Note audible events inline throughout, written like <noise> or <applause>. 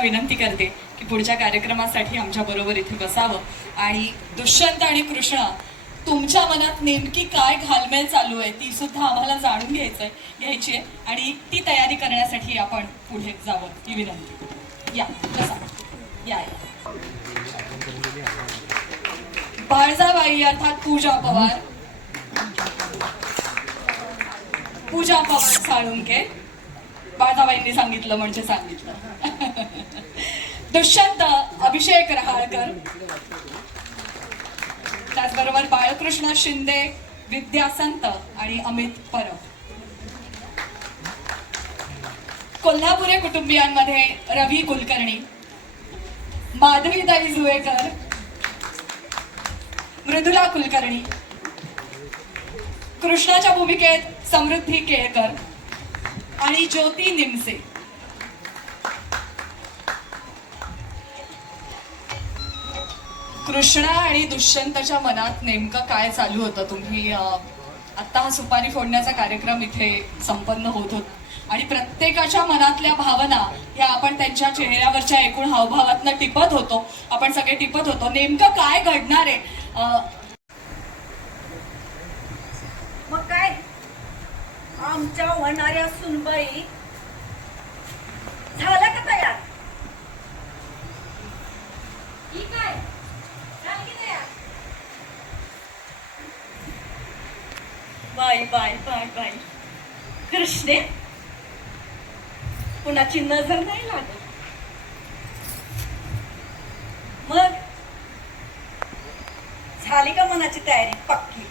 विनंती करते की पुढच्या कार्यक्रमासाठी आमच्या बरोबर इथे बसावं. आणि दुष्यंत आणि कृष्ण तुमच्या मनात नेमकी काय घालमेल चालू आहे ती सुद्धा आम्हाला जाणून घ्यायचंय घ्यायची आहे. आणि ती तयारी करण्यासाठी आपण पुढे जावं ही विनंती. या बसा. या या. बाळजाबाई अर्थात पूजा पवार. पूजा पवार साळुंके. बाळजाबाईंनी सांगितलं म्हणजे सांगितलं. दुष्यंत अभिषेक रहाळकर. त्याचबरोबर बाळकृष्ण शिंदे विद्यासंत आणि अमित परब. कोल्हापुरे कुटुंबियांमध्ये रवी कुलकर्णी माधवीताई जुवेकर मृदुला कुलकर्णी कृष्णाच्या भूमिकेत समृद्धी केळकर. आणि ज्योती निमसे. कृष्णा आणि दुष्यंतच्या मनात नेमकं काय चालू होतं? तुम्ही आत्ता हा सुपारी फोडण्याचा कार्यक्रम इथे संपन्न होत होता. आणि प्रत्येकाच्या मनातल्या भावना ह्या आपण त्यांच्या चेहऱ्यावरच्या एकूण हावभावातनं टिपत होतो. आपण सगळे टिपत होतो. नेमकं काय घडणार आहे अं, मग काय आमच्या होणाऱ्या सुनबाई. झाला का तयार? ही काय झाली तयार? Bye bye bye bye. कृष्णे कुणाची नजर नाही लागत. मग? झाली का मनाची तयारी? पक्की.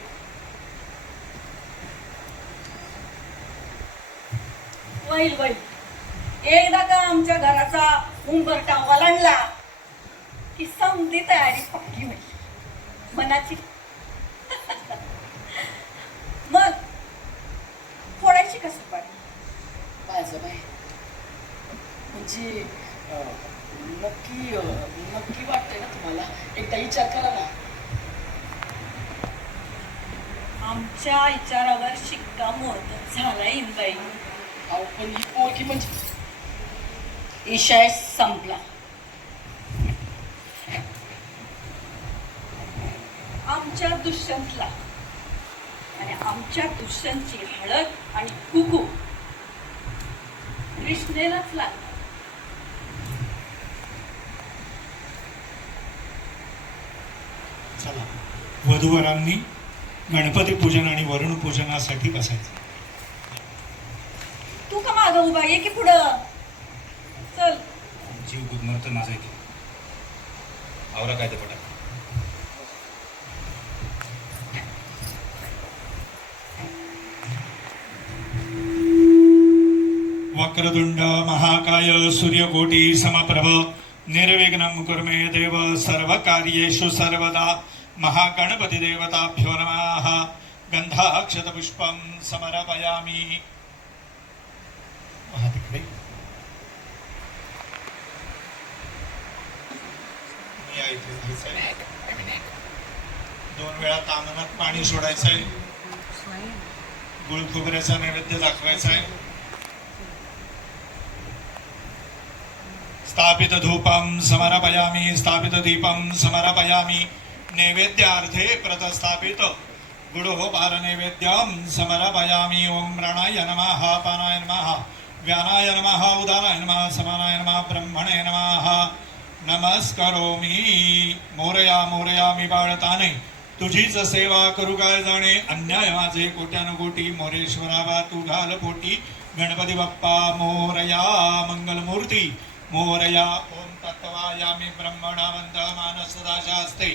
होईल होईल एकदा का आमच्या घराचा उंबरटा वलांडला की समधी तयारी पक्की होईल. मनाची. <laughs> मग फोडायची कसं पण बाळासाहेब म्हणजे अं, नक्की नक्की वाटतंय ना तुम्हाला? एकदा विचार करा ना. आमच्या विचारावर शिक्कामोर्तब झाला इंबाई अहो पण ही म्हणजे ईशाय संपला. आमच्या दुष्यंतला. आणि आमच्या दुष्यंतची हळद आणि कुकू कृष्णेलाच लागला. चला वधूवरांनी गणपती पूजन आणि वरुण पूजनासाठी बसायचं. मागं उभा ये की पुढं. चल. जीव गुदमरतो माझा इथे. आवरा काय ते पटा वक्रतुंड महाकाय सूर्यकोटी समप्रभ निर्विघ्नं कुर्मे देव सर्वकार्येषु सर्वदा महागणपती देवताभ्यो नमः। गंधाक्षतपुष्पं समर्पयामि। दोन वेळा तामनात पाणी सोडायचं गुळ खोबऱ्याचा नैवेद्य दाखवायचा आहे स्थापित धूपम समर्पयामी स्थापित दीपम समर्पयामी नैवेद्यार्थे प्रतस्थापित। गुडोपार नैवेद्यम समर्पयामी ओम प्राणाय नमः पानाय नमः व्यानाय नमः उदानाय नमः समानाय नमः ब्रह्मणे नमः। नमस्करोमि। मोरया मोरया मी बाळताने तुझीच सेवा करू काय जाणे। अन्याय माझे कोट्यानुकोटी। मोरेश्वरावा तू घाल पोटी। गणपती बाप्पा मोरया मंगलमूर्ती। मोरया ओम तत्वायामी ब्रह्मणा वंद मानस सदाशास्ते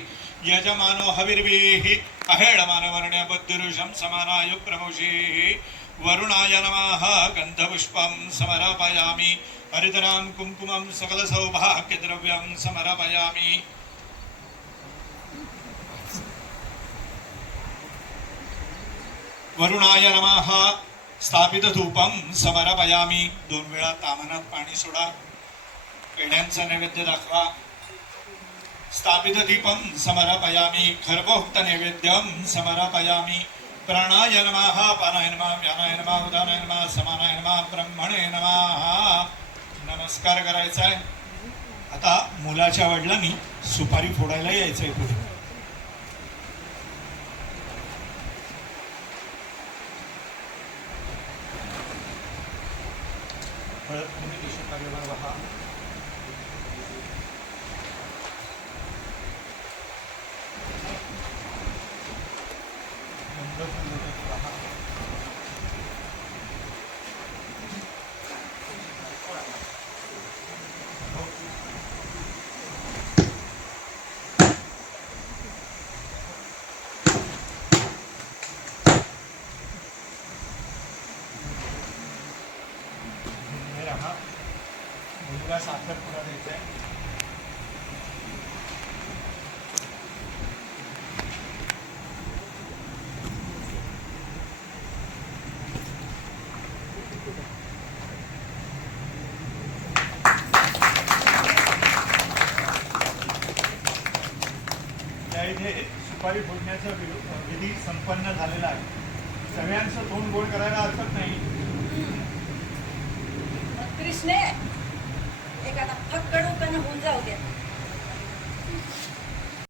यजमानो हविर्वीहि। अहेड मानवर्ण्य बुद्धिरुषं समानायु प्रमोषे वरुणाय नमः गन्धपुष्पं समर्पयामि हरितरां कुङ्कुमं सकलसौभाग्यद्रव्यं समर्पयामि। वरुणाय नमः स्थापित धूपम समर्पयामि। दोन वेळा तामनात पाणी सोडा पेढ्यांचा नैवेद्य दाखवा। स्थापित दीपम समर्पयामि खर्वोक्त नैवेद्यम समर्पयामि। प्राणाय नमः पानाय नमः व्यानाय नमः उदानाय नमः समानाय नमः ब्रह्मणे नमः। नमस्कार करायचा आहे आता मुलाच्या वडिलांनी सुपारी फोडायला यायचं आहे पुढे सुपारी हा मुलगा साखरपुडा द्यायचा आहे त्या इथे सुपारी फोडण्याचा विधी संपन्न झालेला आहे. सगळ्यांचं तोंड गोड करायला हरकत नाही. कृष्णे एखादा फक्कडू पण होऊन जाऊ द्या